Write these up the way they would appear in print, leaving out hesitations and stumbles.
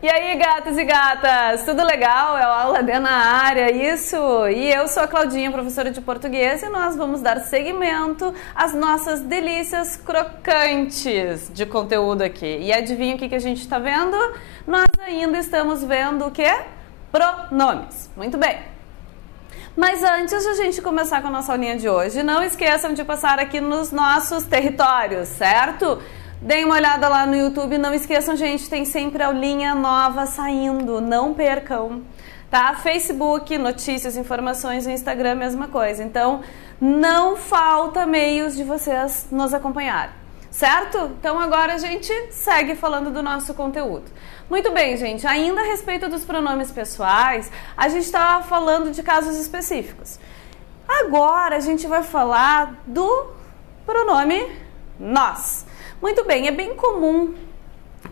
E aí, gatos e gatas, tudo legal? É o Aula D na área, isso? E eu sou a Claudinha, professora de português, e nós vamos dar seguimento às nossas delícias crocantes de conteúdo aqui. E adivinha o que a gente está vendo? Nós ainda estamos vendo o quê? Pronomes. Muito bem. Mas antes de a gente começar com a nossa aulinha de hoje, não esqueçam de passar aqui nos nossos territórios, certo? Deem uma olhada lá no YouTube, não esqueçam, gente, tem sempre aulinha nova saindo, não percam, tá? Facebook, notícias, informações, no Instagram, mesma coisa. Então, não falta meios de vocês nos acompanharem, certo? Então, agora a gente segue falando do nosso conteúdo. Muito bem, gente, ainda a respeito dos pronomes pessoais, a gente está falando de casos específicos. Agora, a gente vai falar do pronome nós. Muito bem, é bem comum,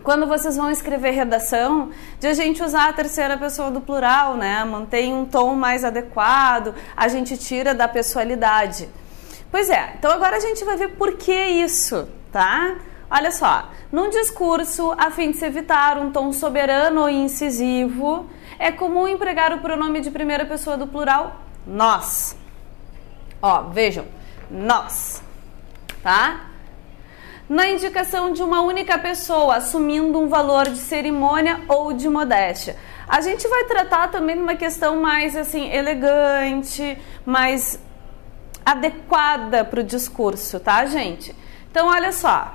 quando vocês vão escrever redação, de a gente usar a terceira pessoa do plural, né? Mantém um tom mais adequado, a gente tira da pessoalidade. Pois é, então agora a gente vai ver por que isso, tá? Olha só, num discurso, a fim de se evitar um tom soberano ou incisivo, é comum empregar o pronome de primeira pessoa do plural, nós. Ó, vejam, nós, tá? Na indicação de uma única pessoa, assumindo um valor de cerimônia ou de modéstia. A gente vai tratar também de uma questão mais assim, elegante, mais adequada para o discurso, tá, gente? Então, olha só.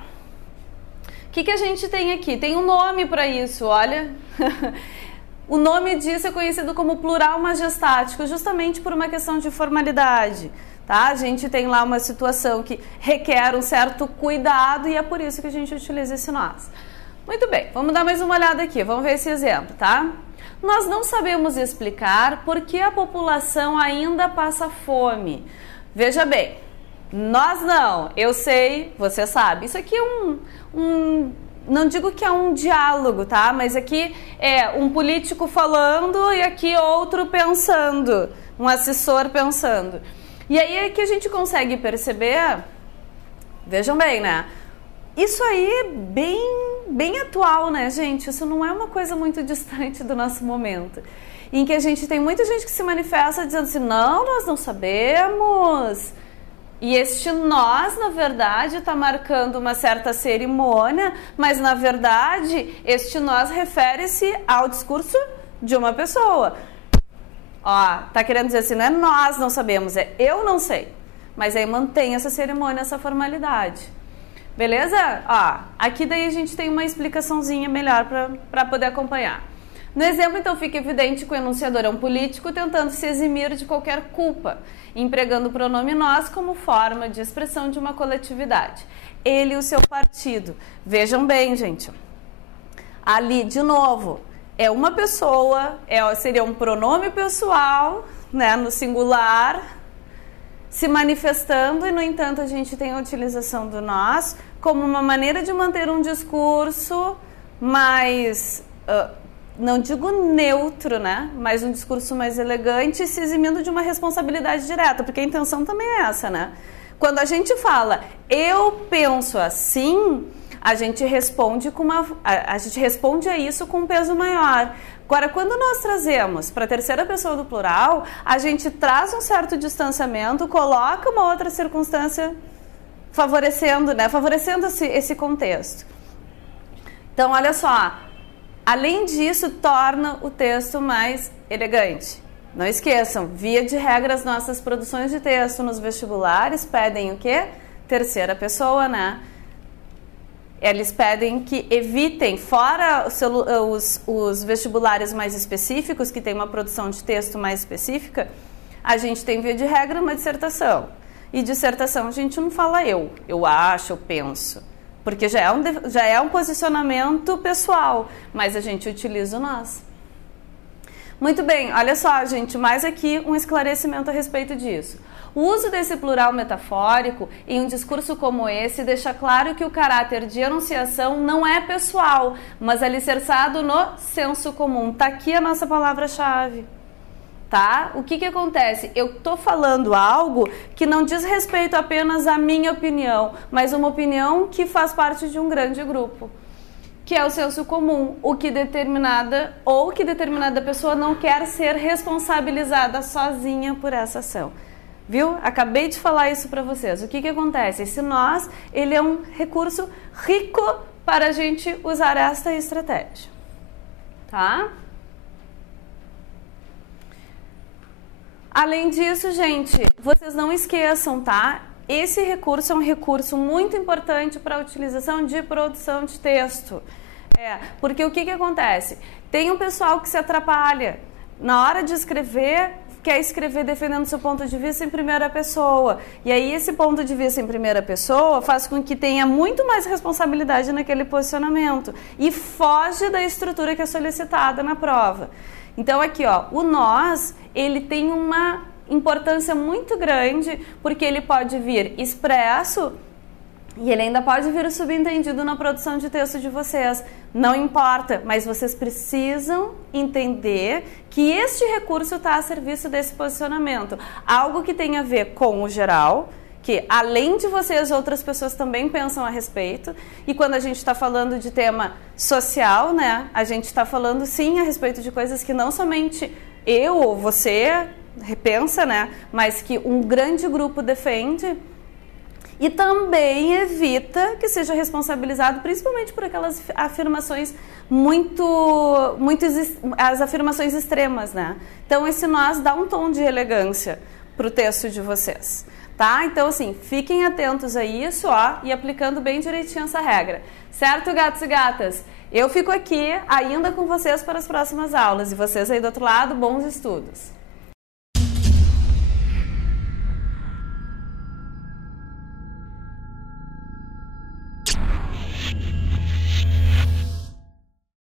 O que a gente tem aqui? Tem um nome para isso, olha. O nome disso é conhecido como plural majestático, justamente por uma questão de formalidade. Tá? A gente tem lá uma situação que requer um certo cuidado e é por isso que a gente utiliza esse nós. Muito bem, vamos dar mais uma olhada aqui, vamos ver esse exemplo, tá? Nós não sabemos explicar por que a população ainda passa fome. Veja bem, nós não, eu sei, você sabe. Isso aqui é não digo que é um diálogo, tá? Mas aqui é um político falando e aqui outro pensando, um assessor pensando. E aí é que a gente consegue perceber, vejam bem, né? Isso aí é bem atual, né, gente? Isso não é uma coisa muito distante do nosso momento. Em que a gente tem muita gente que se manifesta dizendo assim, não, nós não sabemos. E este nós, na verdade, está marcando uma certa cerimônia, mas, na verdade, este nós refere-se ao discurso de uma pessoa. Ó, tá querendo dizer assim, não é nós não sabemos, é eu não sei. Mas aí mantém essa cerimônia, essa formalidade. Beleza? Ó, aqui daí a gente tem uma explicaçãozinha melhor para poder acompanhar. No exemplo, então, fica evidente que o enunciador é um político tentando se eximir de qualquer culpa, empregando o pronome nós como forma de expressão de uma coletividade. Ele e o seu partido. Vejam bem, gente. Ali, de novo, é uma pessoa, seria um pronome pessoal, né, no singular, se manifestando, e, no entanto, a gente tem a utilização do nós como uma maneira de manter um discurso mais, não digo neutro, né, mas um discurso mais elegante, se eximindo de uma responsabilidade direta, porque a intenção também é essa, né? Quando a gente fala, eu penso assim, a gente responde a isso com um peso maior. Agora, quando nós trazemos para a terceira pessoa do plural, a gente traz um certo distanciamento, coloca uma outra circunstância favorecendo, né? Favorecendo esse contexto. Então, olha só, além disso, torna o texto mais elegante. Não esqueçam, via de regra, as nossas produções de texto nos vestibulares pedem o quê? Terceira pessoa, né? Eles pedem que evitem, fora os vestibulares mais específicos, que tem uma produção de texto mais específica, a gente tem, via de regra, uma dissertação. E dissertação a gente não fala eu acho, eu penso, porque já é um posicionamento pessoal, mas a gente utiliza o nós. Muito bem, olha só, gente, mais aqui um esclarecimento a respeito disso. O uso desse plural metafórico em um discurso como esse deixa claro que o caráter de enunciação não é pessoal, mas alicerçado no senso comum. Tá aqui a nossa palavra-chave, tá? O que acontece? Eu tô falando algo que não diz respeito apenas à minha opinião, mas uma opinião que faz parte de um grande grupo. que é o senso comum, o que determinada pessoa não quer ser responsabilizada sozinha por essa ação. Viu? Acabei de falar isso para vocês. O que acontece? Esse nós, ele é um recurso rico para a gente usar esta estratégia. Tá? Além disso, gente, vocês não esqueçam, tá? Esse recurso é um recurso muito importante para a utilização de produção de texto. Porque o que acontece? Tem um pessoal que se atrapalha. Na hora de escrever, quer escrever defendendo seu ponto de vista em primeira pessoa. E aí esse ponto de vista em primeira pessoa faz com que tenha muito mais responsabilidade naquele posicionamento e foge da estrutura que é solicitada na prova. Então aqui, ó, o nós, ele tem uma importância muito grande, porque ele pode vir expresso e ele ainda pode vir subentendido na produção de texto de vocês. Não importa, mas vocês precisam entender que este recurso está a serviço desse posicionamento. Algo que tem a ver com o geral, que além de vocês, outras pessoas também pensam a respeito. E quando a gente está falando de tema social, né, a gente está falando sim a respeito de coisas que não somente eu ou você repensa, né, mas que um grande grupo defende. E também evita que seja responsabilizado, principalmente por aquelas afirmações as afirmações extremas, né? Então esse nós dá um tom de elegância para o texto de vocês, tá? Então assim, fiquem atentos a isso, ó, e aplicando bem direitinho essa regra. Certo, gatos e gatas? Eu fico aqui ainda com vocês para as próximas aulas e vocês aí do outro lado, bons estudos!